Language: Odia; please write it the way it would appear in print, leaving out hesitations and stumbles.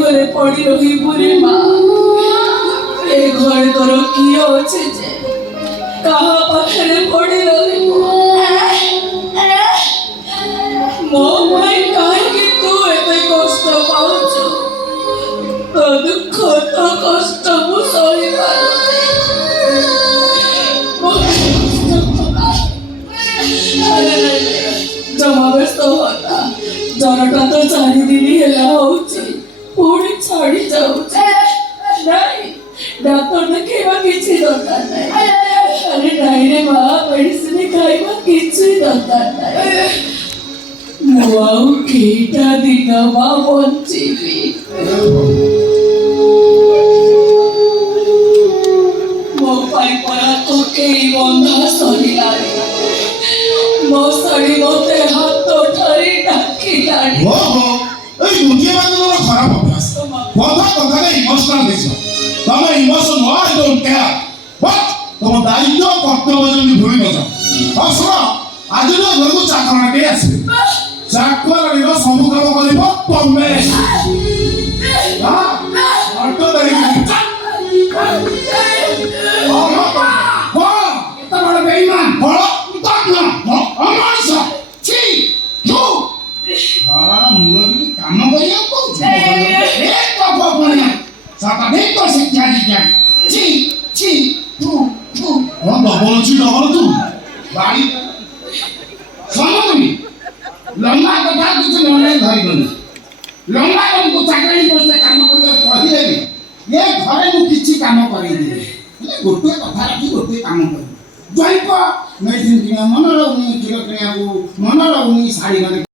ଘରେ ପଡ଼ି ରହିବୁ ରେ ମା। ଏ ଘରେ ତୋର କିଏ ଅଛି ଯେ କାହା ପାଖରେ ପଡ଼ି ରହିବୁ? ମୋ ପାଇଁ କାହିଁକି ତୁ ଏତେ କଷ୍ଟ ପାଉଛୁ? ତୋ ଦୁଃଖ ତୋ କଷ୍ଟ ମୁଁ ସହିପାରୁନି। ଜମା ବ୍ୟସ୍ତ ହୁଅନା। ଜ୍ୱରଟା ତ 4 ଦିନ ହେଲା ହଉଛି, ପୁଣି ଛାଡ଼ି ଯାଉଛି। ନାଇଁ, ଡାକ୍ତର ଦେଖେଇବା କିଛି ଦରକାର ନାହିଁ। ଆରେ ନାଇଁ ରେ ମା, ମେଡିସିନ ଖାଇବା କିଛି ଦରକାର ନାହିଁ। ମୁଁ ଆଉ କେଇଟା ଦିନ ବା ବଞ୍ଚିବି। ମୋ ପାଇଁ ପରା କେଇ ବନ୍ଧା ସରିଲାଣି। ମୋ ଶାଢ଼ୀ ମତେ ହାତ ଠାରି ଡାକିଲାଣି। এই দুনিয়া বাদর খারাপ অভ্যাস কথা কথাতে ইমোশনাল হয়েছ তবে emotion I don't care but তোমার দায়িত্ব কর্তব্য যদি ভুলি ন যাও আর শোনো আজ ঘরକୁ ଚାକରଟେ ଆସିବେ ଚାକରର ସବୁ କାମ କରିବ ତମେ ଅଟୋ ଧରିକି ଏତେ ବଡ଼ ବେଇମାନ ବଡ଼ ଅମଣିଷ ଛି ତୁ ଘରର ମୁରବି କାମ କରିବାକୁ କହୁଛୁ ସଠିକ ଶିକ୍ଷା ଦୀକ୍ଷା ଛି ଛି ତୁ ତୁ ଡବଲ ଅଛି ଡବଲ ତୁ ବାড়ি ସମୁନି ଲମ୍ବା କଥା କିଛି ମନେ ଧରିବନି ଲମ୍ବା ତମକୁ ଚାକରି ପୋଷ୍ଟରେ କାମ କରିବାକୁ କହିଦେବି ଏ ଘରେ ମୁଁ କିଛି କାମ କରେଇଦେବି ହେଲେ ଗୋଟିଏ କଥା ରଖି ଗୋଟିଏ କାମ କରିବି ଜୈବ ମେଡିସିନ କିଣିବା ମନ ରହୁନି କ୍ଷୀର କିଣିବାକୁ ମନ ରହୁନି ଶାଢ଼ୀ